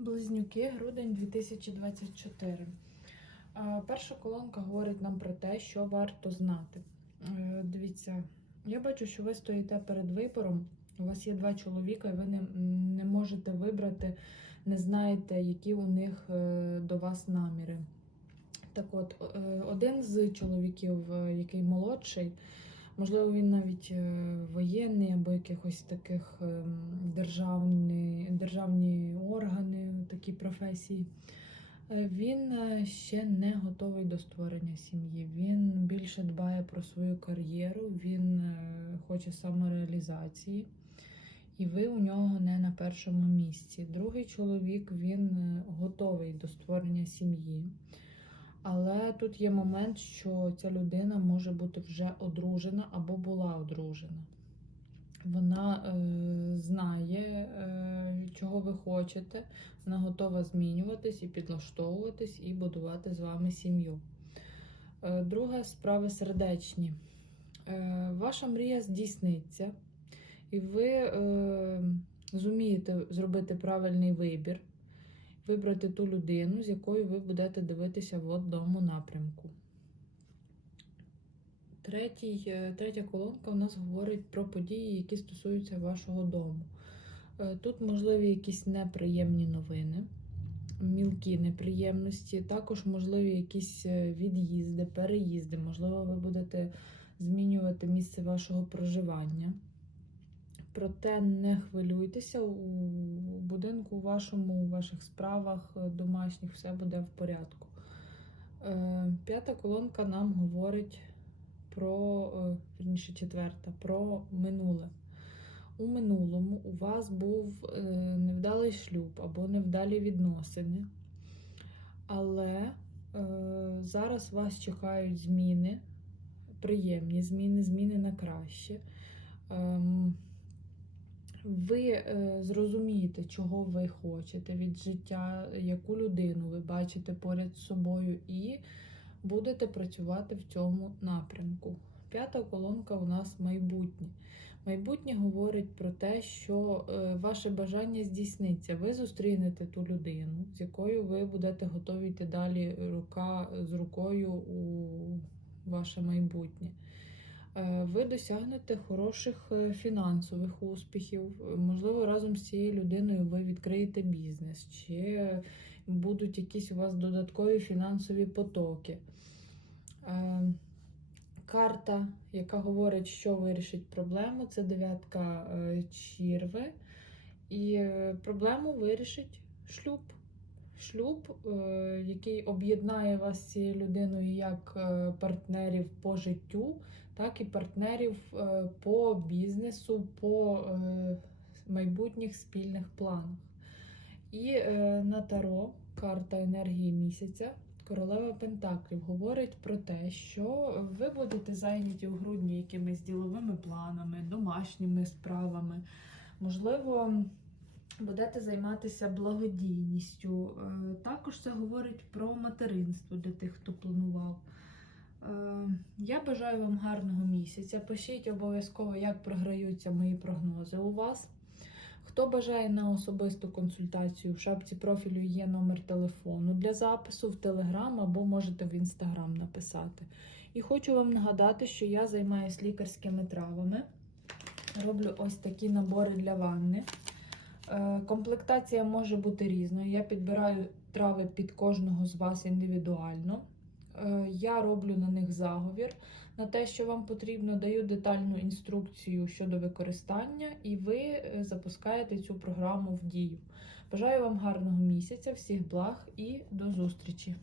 Близнюки, грудень 2024. Е, Перша колонка говорить нам про те, що варто знати. Е, Дивіться, я бачу, що ви стоїте перед вибором. У вас є два чоловіка, і ви не, не можете вибрати, не знаєте, які у них е, до вас наміри. Так от, е, один з чоловіків, який молодший, можливо, він навіть е, воєнний або якихось таких ем, державні, державні органи, такі професії. Е, Він е, ще не готовий до створення сім'ї. Він більше дбає про свою кар'єру, він е, хоче самореалізації, і ви у нього не на першому місці. Другий чоловік він е, готовий до створення сім'ї. Але тут є момент, що ця людина може бути вже одружена або була одружена. Вона е, знає, е, чого ви хочете, вона готова змінюватись і підлаштовуватись, і будувати з вами сім'ю. Е, друга справи сердечні. Е, ваша мрія здійсниться, і ви е, зумієте зробити правильний вибір, вибрати ту людину, з якою ви будете дивитися в одному напрямку. Третій, е, третя колонка у нас говорить про події, які стосуються вашого дому. Е, Тут можливі якісь неприємні новини, мілкі неприємності, також можливі якісь е, від'їзди, переїзди. Можливо, ви будете змінювати місце вашого проживання. Проте не хвилюйтеся, у будинку вашому, у ваших справах е, домашніх все буде в порядку. Е, П'ята колонка нам говорить про, е, вірніше, четверта, про минуле. У минулому у вас був невдалий шлюб або невдалі відносини. Але зараз вас чекають зміни, приємні зміни, зміни на краще. Ви е, зрозумієте, чого ви хочете від життя, яку людину ви бачите поряд з собою, і будете працювати в цьому напрямку. П'ята колонка у нас майбутнє. Майбутнє говорить про те, що е, ваше бажання здійсниться. Ви зустрінете ту людину, з якою ви будете готові йти далі рука з рукою у ваше майбутнє. Е, Ви досягнете хороших е, фінансових успіхів. Можливо, разом з цією людиною ви відкриєте бізнес, чи будуть якісь у вас додаткові фінансові потоки. Е, Карта, яка говорить, що вирішить проблему, це дев'ятка черви. І проблему вирішить шлюб. Шлюб, е, який об'єднає вас з цією людиною як е, партнерів по життю, так і партнерів е, по бізнесу, по майбутніх спільних планах. І на таро карта енергії місяця. Королева Пентаклів говорить про те, що ви будете зайняті у грудні якимись діловими планами, домашніми справами. Можливо, будете займатися благодійністю. Е, Також це говорить про материнство для тих, хто планував. Е, Я бажаю вам гарного місяця. Пишіть обов'язково, як програються мої прогнози у вас. Хто бажає на особисту консультацію, в шапці профілю є номер телефону для запису в Телеграм або можете в Інстаграм написати. І хочу вам нагадати, що я займаюся лікарськими травами. Роблю ось такі набори для ванни. Е, Комплектація може бути різною. Я підбираю трави під кожного з вас індивідуально. Е, Я роблю на них заговір на те, що вам потрібно, даю детальну інструкцію щодо використання, і ви е, запускаєте цю програму в дію. Бажаю вам гарного місяця, всіх благ і до зустрічі!